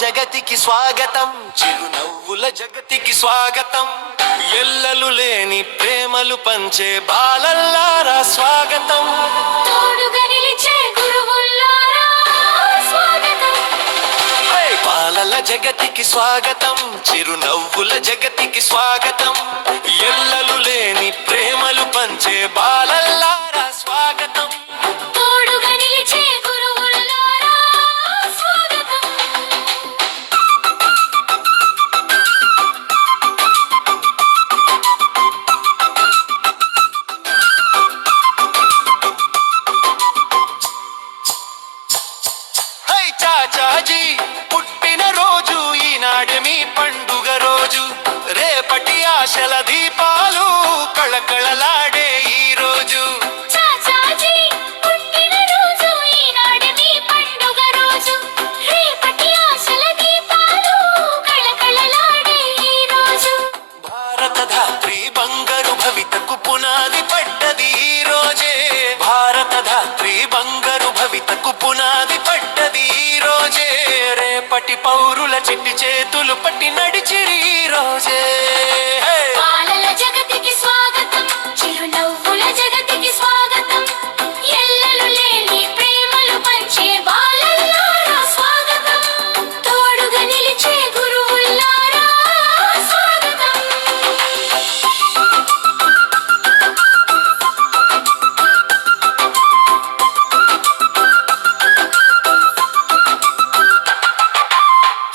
జగతికి స్వాగతం, చిరునవ్వుల జగతికి స్వాగతం. ఎల్లలు లేని ప్రేమలు పంచే బాలల్లారా స్వాగతం. తోడుగా నిలిచే గురువుల్లారా స్వాగతం. బాలల జగతికి స్వాగతం, చిరునవ్వుల జగతికి స్వాగతం. ఎల్లలు లేని ప్రేమలు పంచే బాలల్లారా స్వాగతం. తోడుగా నిలిచే గురువుల్లారా స్వాగతం. హై చాచాజీ పుట్టిన రోజు ఈనాడే మీ పండుగ రోజు. రేపటి ఆశల దీపాలు కళకళలాడే ఈ రోజు. చాచాజీ పుట్టిన రోజు ఈనాడే మీ పండుగ రోజు. రేపటి ఆశల దీపాలు కళకళలాడే ఈ రోజు. భారత ధాత్రి బంగారు భవితకు పునాది పడ్డది ఈ రోజే. భారత ధాత్రి బంగారు భవితకు పునాది పడ్డది ఈ రోజే. రేపటి పౌరుల చిట్టి చేతులు పట్టి నడిచిరి ఈ రోజే. బాలల జగతికి స్వాగతం, చిరునవ్వుల జగతికి స్వాగతం. ఎల్లలు లేని ప్రేమలు పంచే బాలల్లారా స్వాగతం. తోడుగా నిలిచే గురువుల్లారా స్వాగతం.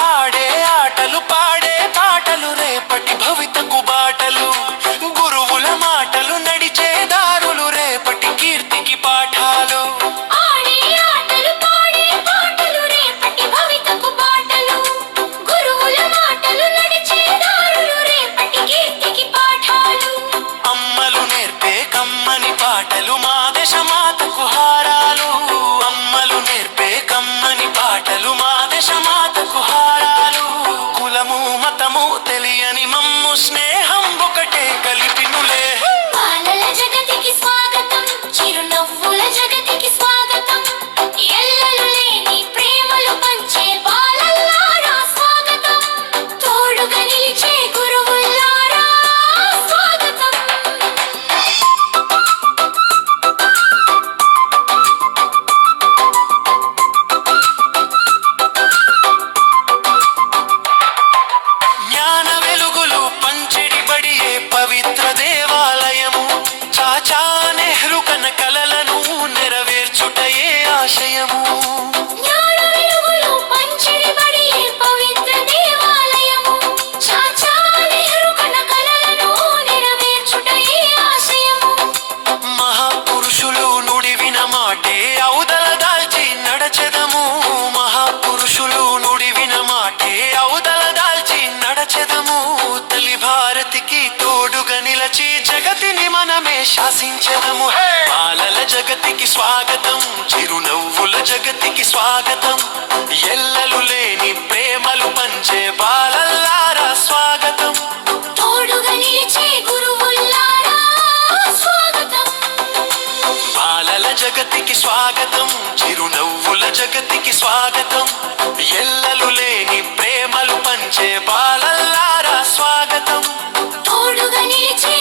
ఆడే ఆటలు పాడే పాటలు రేపటి భవితకు బాటలు. గురువుల మాటలు నడిచే దారులు రేపటి కీర్తికి పాఠాలు. ఆడే ఆటలు పాడే పాటలు రేపటి భవితకు బాటలు. గురువుల మాటలు నడిచే దారులు రేపటి కీర్తికి పాఠాలు. అమ్మలు నేర్పే కమ్మని పాటలు మా దేశ మాతకు హారాలు. అమ్మలు నేర్పే కమ్మని పాటలు మా దేశ మాతకు హారాలు. కులము మతము తెలియని మమ్ము స్నేహం ఒకటే కలిపినులే. బాలల జగతికి స్వాగతం, చిరునవ్వుల జగతికి స్వాగతం. ఎల్లలు లేని ప్రేమలు పంచే బాలల్లారా స్వాగతం. తోడుగా నిలిచే గురువుల్లారా స్వాగతం. జ్ఞాన వెలుగులు పంచెడి బడియే పవిత్ర దేవాలయము. చాచా నెహ్రూ కన కలలను నెరవేర్చుటయే ఆశయము. జ్ఞాన వెలుగులు పంచెడి బడియే పవిత్ర దేవాలయము. చాచా నెహ్రూ కన కలలను నెరవేర్చుటయే ఆశయము. మహాపురుషులు నుడివిన మాటే ఔదల దాల్చి నడచెదము. మహాపురుషులు నుడివిన మాటే ఔదల దాల్చి నడచెదము. తల్లి భారతికి తోడుగా నిలచి జగతిని మనమే శాసించెదము. బాలల జగతికి స్వాగతం, చిరునవ్వుల జగతికి స్వాగతం. ఎల్లలు లేని ప్రేమలు పంచే బాలల్లారా స్వాగతం. తోడుగా నిలిచే గురువుల్లారా స్వాగతం. బాలల జగతికి స్వాగతం, చిరునవ్వుల జగతికి స్వాగతం. ఎల్లలు లేని ప్రేమలు పంచే బాలల్లారా స్వాగతం. తోడుగా నిలిచే